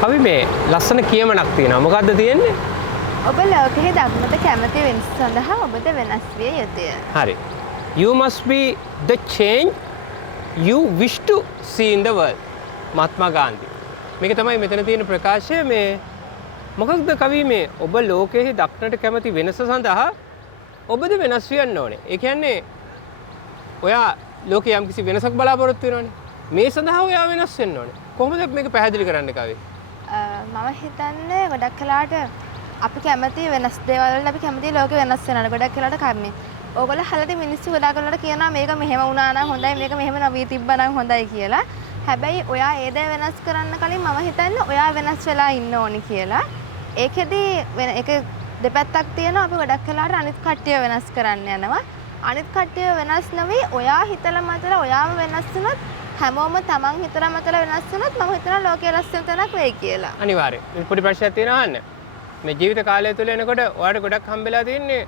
කවි මේ ලස්සන කියමනක් තියෙනවා. මොකද්ද තියෙන්නේ? ඔබ ලෝකෙහි දක්නට කැමති වෙනස සඳහා ඔබද වෙනස් විය යුතුය. හරි. You must be the change you wish to see in the world. මහත්මා ගාන්ධි. මේක තමයි මෙතන තියෙන ප්‍රකාශය. මේ මොකක්ද කවි මේ ඔබ ලෝකෙහි දක්නට කැමති වෙනස සඳහා ඔබද වෙනස් වෙන්න ඕනේ. ඒ කියන්නේ ඔයා ලෝකේ යම්කිසි වෙනසක් බලාපොරොත්තු වෙනවනේ. මේ සඳහා ඔයා වෙනස් වෙන්න ඕනේ. කොහොමද මේක පැහැදිලි කරන්න කවි? මම හිතන්නේ ගොඩක් කලාට අපි කැමති වෙනස් දේවල් වලට අපි කැමති ලෝකෙ වෙනස් වෙනවා. ගොඩක් කලාට කර්මේ. ඕගොල්ලෝ හලදී මිනිස්සු ගොඩක් කලාට කියනවා මේක මෙහෙම වුණා නම් හොඳයි මේක මෙහෙම නොවී තිබ්බා නම් හොඳයි කියලා. හැබැයි ඔයා ඒ දේ වෙනස් කරන්න කලින් මම හිතන්නේ ඔයා වෙනස් වෙලා ඉන්න ඕනි කියලා. ඒකෙදි ඒක දෙපැත්තක් තියෙනවා. අපි ගොඩක් කලාට අනිත් කට්ටිය වෙනස් කරන්න යනවා. අනිත් කට්ටිය වෙනස් නොවි ඔයා හිතලා මතලා ඔයාම වෙනස් වුණොත් හැමෝම තමන් හිතලා මතලා වෙනස් වුණොත් මම හිතනවා ලෝකයේ ලස්සන තැනක් වෙයි කියලා. අනිවාර්යයෙන්. මේ පොඩි ප්‍රශ්නයක් තියෙනවා අහන්න. මේ ජීවිත කාලය තුළ එනකොට ඔයාලට ගොඩක් හම්බෙලා තියෙන්නේ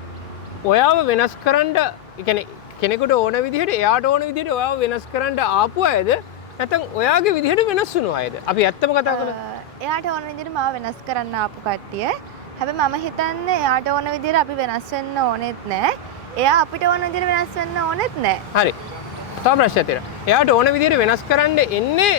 ඔයාව වෙනස් කරන්න, ඒ කියන්නේ කෙනෙකුට ඕන විදිහට එයාට ඕන විදිහට ඔයාව වෙනස් කරන්න ආපු අයද නැත්නම් ඔයාගේ විදිහට වෙනස් වුණු අයද? අපි ඇත්තම කතා කළා. එයාට ඕන විදිහට මාව වෙනස් කරන්න ආපු කට්ටිය. හැබැයි මම හිතන්නේ එයාට ඕන විදිහට අපි වෙනස් වෙන්න ඕනෙත් නැහැ. එයා අපිට ඕන විදිහට වෙනස් වෙන්න ඕනෙත් නැහැ. හරි. තව ප්‍රශ්නයක් තියෙනවා. එයාට ඕන විදිහට වෙනස් කරන්න එන්නේ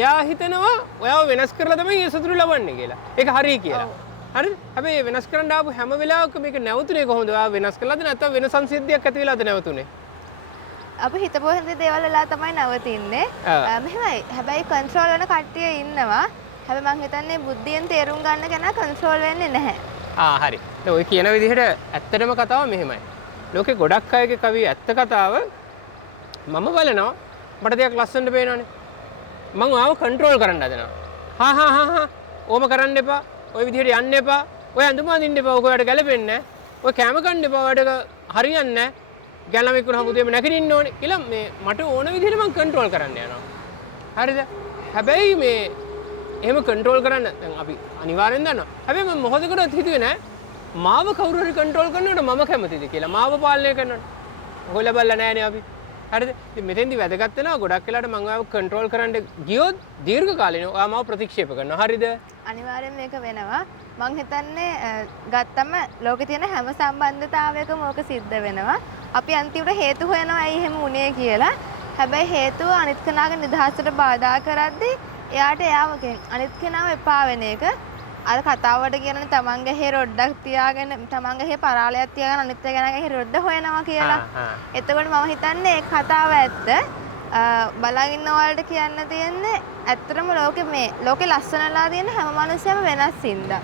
එයා හිතනවා ඔයාව වෙනස් කරලා තමයි ඒ සතුට ලබන්නේ කියලා. ඒක හරි කියලා. හරිද? හැබැයි වෙනස් කරන්න ආපු හැම වෙලාවකම මේක නැවතුනේ කොහොමද? ඔයාව වෙනස් කළාද නැත්නම් වෙන සංසිද්ධියක් ඇති වෙලාද නැවතුනේ? අපි හිතපු හිතේ දේවල් වල තමයි නවතින්නේ. මෙහෙමයි. හැබැයි කන්ට්‍රෝල් වෙන කට්ටිය ඉන්නවා. හැබැයි මම හිතන්නේ බුද්ධියෙන් තේරුම් ගන්න කෙනා කන්ට්‍රෝල් වෙන්නේ නැහැ. හරි. දැන් ඔය කියන විදිහට ඇත්තටම කතාව මෙහෙමයි. ලෝකේ ගොඩක් අයගේ කවි ඇත්ත කතාව මම බලනවා මට දෙයක් ලස්සනට පේනවනේ. මම ඔයාව කන්ට්‍රෝල් කරන්න හදනවා. ඕම කරන්න එපා. ඔය විදිහට යන්න එපා. ඔය ඇඳුම අඳින්න එපා. ඔක ඔයාලට ගැලපෙන්නේ නැහැ. ඔය කැම ගන්න එපා. ඔයාලට හරියන්නේ නැහැ. ගැලම එක්කන හමුදේම නැගිටින්න ඕනේ කියලා මේ මට ඕන විදිහට මම කන්ට්‍රෝල් කරන්න යනවා. හරිද? හැබැයි මේ එහෙම කන්ට්‍රෝල් කරන්න දැන් අපි අනිවාර්යෙන් දන්නවා. හැබැයි මම මොහොතකටවත් හිතුවේ නැහැ මාව කවුරු හරි කන්ට්‍රෝල් කරනකොට මම කැමතිද කියලා. මාව පාලනය කරනවට. ඔයලා බලලා නැහැනේ අපි. හරිද? ඉතින් මෙතෙන්දි වැදගත් වෙනවා ගොඩක් වෙලාවට මම ඔයාව කන්ට්‍රෝල් කරන්න ගියොත් දීර්ඝ කාලිනව ඔයා මාව ප්‍රතික්ෂේප කරනවා. හරිද? අනිවාර්යෙන් මේක වෙනවා. මං හිතන්නේ ගත්තම ලෝකේ තියෙන හැම සම්බන්ධතාවයකම ඕක සිද්ධ වෙනවා. අපි අන්තිමට හේතු හොයනවා ඇයි එහෙම වුනේ කියලා. හැබැයි හේතුව අනිත් කෙනාගේ නිදහසට බාධා කරද්දී එයාට එයාම අනිත් කෙනාව එපා වෙන එක. අර කතාවට කියන්නේ තමන්ගේ හේ රොඩක් තියාගෙන තමන්ගේ හේ පරාලයක් තියාගෙන අනිත් කෙනාගේ හේ රොඩ හොයනවා කියලා. එතකොට මම හිතන්නේ ඒ කතාව ඇත්ත. බලන් ඉන්න ඔයාලට කියන්න තියෙන්නේ ඇත්තටම ලෝකේ ලස්සනලා තියෙන හැම මිනිස්සෙම වෙනස් ඉඳලා.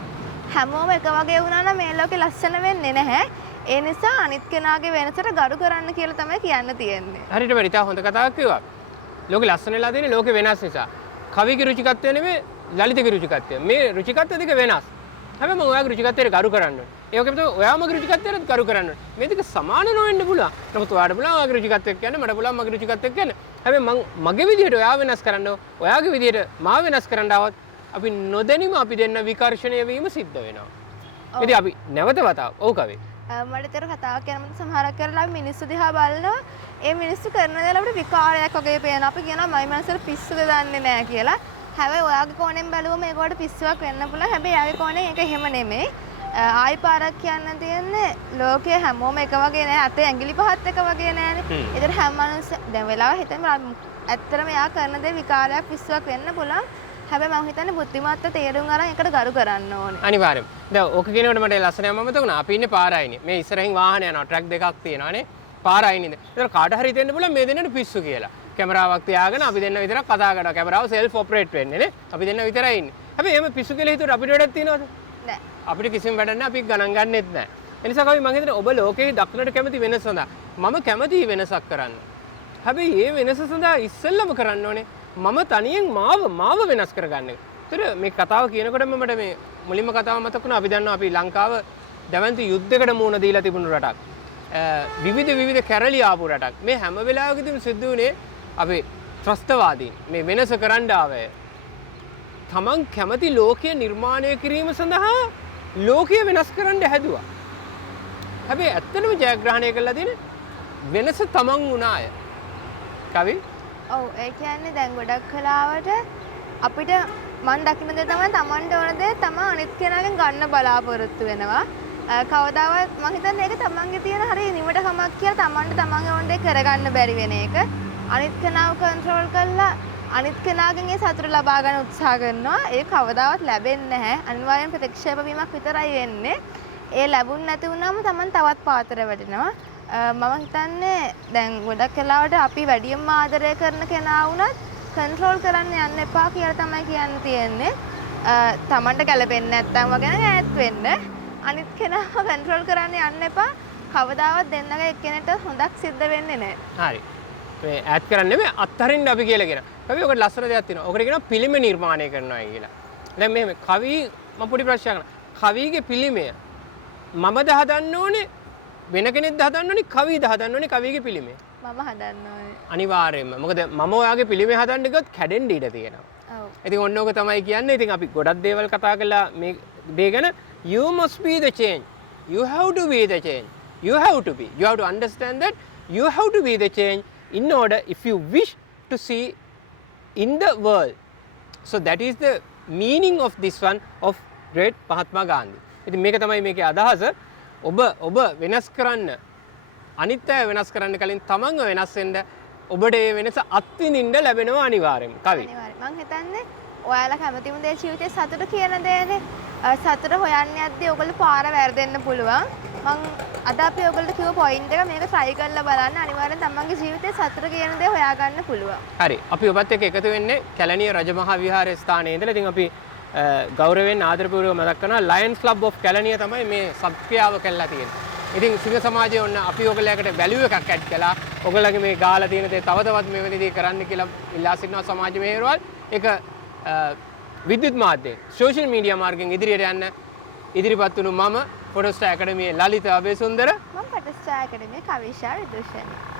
හැමෝම එක වගේ වුණා නම් මේ ලෝකේ ලස්සන වෙන්නේ නැහැ. ඒ නිසා අනිත් කෙනාගේ වෙනසට ගරු කරන්න කියලා තමයි කියන්න තියෙන්නේ. හරියට බරි තා හොඳ කතාවක් කිව්වා. ලෝකේ ලස්සනලා තියෙන්නේ ලෝකේ වෙනස් නිසා. කවිගේ රුචිකත්වය නෙමෙයි ලලිතගේ රුචිකත්වය. මේ රුචිකත්ව දෙක වෙනස්. හැබැයි මම ඔයාගේ රුචිකත්වයට ගරු කරන්න ඕනේ. ඒ වගේම තමයි ඔයාමගේ රුචිකත්වයටත් ගරු කරන්න ඕනේ. මේ දෙක සමාන නොවෙන්න පුළුවන්. නමුත් ඔයාට පුළුවන් ඔයාගේ රුචිකත්වයක් කියන්න, මට පුළුවන් මගේ රුචිකත්වයක් කියන්න. හැබැයි මම මගේ විදිහට ඔයාව වෙනස් කරන්න ඕන. ඔයාගේ විදිහට මාව වෙනස් කරන්න આવත් අපි නොදැනීම අපි දෙන්න විකර්ෂණය වීම සිද්ධ වෙනවා. ඉතින් අපි නැවත වතාව ඔව් කවේ. මට තේර කතාවක් කියනම සමහරක් කරලා මිනිස්සු දිහා බලනවා. ඒ මිනිස්සු කරන දේවල් අපිට විකාරයක් වගේ පේනවා. අපි කියනවා මයි මනසට පිස්සුද දන්නේ නැහැ කියලා. හැබැයි ඔයාගේ කෝණයෙන් බැලුවම ඒකට පිස්සුවක් වෙන්න පුළුවන්. හැබැයි යාගේ කෝණයෙන් ඒක එහෙම නෙමෙයි. ආයි පාරක් කියන්න තියෙන්නේ ලෝකයේ හැමෝම එක වගේ නෑ. අතේ ඇඟිලි පහත් එක වගේ නෑනේ. ඒතර හැම මිනිස්සු දැන් වෙලාව හිතෙම ඇත්තටම එයා කරන දේ විකාරයක් පිස්සුවක් වෙන්න පුළුවන්. හැබැයි මම හිතන්නේ බුද්ධිමත්ව තේරුම් අරන් ඒකට ගරු කරන්න ඕනේ. අනිවාර්යයෙන්. දැන් ඕක කියනකොට මට ලස්සනම මතක වුණා. අපි ඉන්නේ පාරයිනේ. මේ ඉස්සරහින් වාහන යනවා. ට්‍රක් දෙකක් තියෙනවානේ. පාරයිනේ. ඒතර කාට හරි හිතෙන්න පුළුවන් මේ දෙන්නට පිස්සු කියලා. කැමරාවක් තියාගෙන අපි දෙන්න විතරක් කතා කරනවා. කැමරාව සෙල්ෆ් ඔපරේට් වෙන්නේ නේ. අපි දෙන්න විතරයි ඉන්නේ. හැබැයි එහෙම පිස්සු කියලා හිතුවට අපිට වැඩක් තියනවද? නෑ. අපිට කිසිම වැඩක් නෑ. අපි ගණන් ගන්නෙත් නෑ. ඒ නිසා කවි මම හිතන්නේ ඔබ ලෝකේ දක්නට කැමති වෙනස සඳහා මම කැමති වෙනසක් කරන්න. හැබැයි මේ වෙනස සඳහා ඉස්සෙල්ලම කරන්න ඕනේ මම තනියෙන් මාව වෙනස් කරගන්න එක. ඒතර මේ කතාව කියනකොටම මට මේ මුලින්ම කතාව මතක් වුණා. අපි දන්නවා අපි ලංකාව දැවැන්ති යුද්ධයකට මුහුණ දීලා තිබුණු රටක්. විවිධ කැරලි ආපු රටක්. මේ හැම වෙලාවකදීම සිද්ධ වුණේ අපි ත්‍රස්තවාදීන් මේ වෙනස කරන්න ආවේ. තමන් කැමති ලෝකය නිර්මාණය කිරීම සඳහා ලෝකය වෙනස් කරන්න හැදුවා. හැබැයි ඇත්තටම ජයග්‍රහණය කළා තියෙන්නේ වෙනස තමන් වුණාය. කවි? ඔව් ඒ කියන්නේ දැන් ගොඩක් කලාවට අපිට මම දකින දේ තමයි Tamanට ඕන දේ තමයි අනිත් කෙනාගෙන් ගන්න බලාපොරොත්තු වෙනවා. කවදාවත් මම හිතන්නේ ඒක තමන්ගේ තියෙන හරි නිමටකමක් කියලා තමන්ට තමන්ගේ ඕන දේ කරගන්න බැරි වෙන එක. අනිත් කෙනාව කන්ට්‍රෝල් කරලා අනිත් කෙනාගෙන් ඒ සතුට ලබා ගන්න උත්සාහ කරනවා. ඒ කවදාවත් ලැබෙන්නේ නැහැ. අනිවාර්යෙන් ප්‍රතික්ෂේප වීමක් විතරයි වෙන්නේ. ඒ ලැබුණ නැති වුණාම තමන් තවත් පාතර වැටෙනවා. මම හිතන්නේ දැන් ගොඩක් වෙලාවට අපි වැඩියෙන්ම ආදරය කරන කෙනා වුණත් කන්ට්‍රෝල් කරන්න යන්න එපා කියලා තමයි කියන්න තියෙන්නේ. තමන්ට ගැලපෙන්නේ නැත්නම් වගේ ඈත් වෙන්න. අනිත් කෙනාව කන්ට්‍රෝල් කරන්න යන්න එපා. කවදාවත් දෙන්නගේ එක්කෙනෙක්ට හොඳක් සිද්ධ වෙන්නේ නැහැ. හරි. මේ ඈත් කරන්නේ නෙමෙයි අත්හරින්න අපි කියලා කියනවා. කවි ඔකට ලස්සන දෙයක් තියෙනවා. ඔකට කියනවා පිළිම නිර්මාණය කරනවා කියලා. දැන් මෙහෙම කවි මම පොඩි ප්‍රශ්නයක් අහනවා. කවිගේ පිළිමය මමද හදන්න ඕනේ වෙන කෙනෙක්ද හදන්න ඕනේ කවිද හදන්න ඕනේ කවිගේ පිළිමය? මම හදන්න ඕනේ. අනිවාර්යයෙන්ම. මොකද මම ඔයාගේ පිළිමය හදන්න ගියොත් කැඩෙන්න ඉඩ තියෙනවා. ඔව්. ඉතින් ඔන්න ඕක තමයි කියන්නේ. ඉතින් අපි ගොඩක් දේවල් කතා කළා මේ දේ ගැන. You must be the change. You have to be the change. You have to be. You have to understand that you have to be the change in order if you wish to see in the world. So that is the meaning of this one of great Mahatma Gandhi. ඉතින් මේක තමයි මේකේ අදහස. ඔබ වෙනස් කරන්න අනිත් අය වෙනස් කරන්න කලින් තමන්ව වෙනස් වෙන්න ඔබට ඒ වෙනස අත්විඳින්න ලැබෙනවා අනිවාර්යයෙන්ම. කවි. අනිවාර්යයෙන්. මම හිතන්නේ ඔයාලා කැමතිම දේ ජීවිතේ සතුට කියන දේනේ. සතුට හොයන්න යද්දී ඔයගොල්ලෝ පාර වැරදෙන්න පුළුවන්. මම අද අපි ඔයගොල්ලෝ කිව්ව පොයින්ට් එක මේක try කරලා බලන්න. අනිවාර්යෙන් තමන්ගේ ජීවිතේ සතුට කියන දේ හොයාගන්න පුළුවන්. හරි. අපි ඔබත් එක්ක එකතු වෙන්නේ කැලණිය රජමහා විහාරයේ ස්ථානයේ ඉඳලා. ඉතින් අපි ගෞරවයෙන් ආදරපූර්වක මතක් කරනවා Lions Club of කැලණිය තමයි මේ සබ්ස්ක්‍රයිබ් කරලා තියෙන්නේ. ඉතින් සිංහ සමාජයේ ඔන්න අපි ඔයගොල්ලෝකට වැලියු එකක් ඇඩ් කළා. ඔයගොල්ලෝගේ මේ ගාලා තියෙන දේ තව තවත් මේ වෙනදී කරන්න කියලා ඉල්ලා සිටිනවා සමාජ මෙහෙවරවල්. ඒක විද්‍යුත් මාධ්‍යයෙන් සෝෂල් මීඩියා මාර්ගෙන් ඉදිරියට යන්න ඉදිරිපත් වුණු මම ෆොටෝස්ටාර් ඇකඩමියේ ලලිත අබේසුන්දර මම ෆොටෝස්ටාර් ඇකඩමියේ කවිෂා විදුෂණී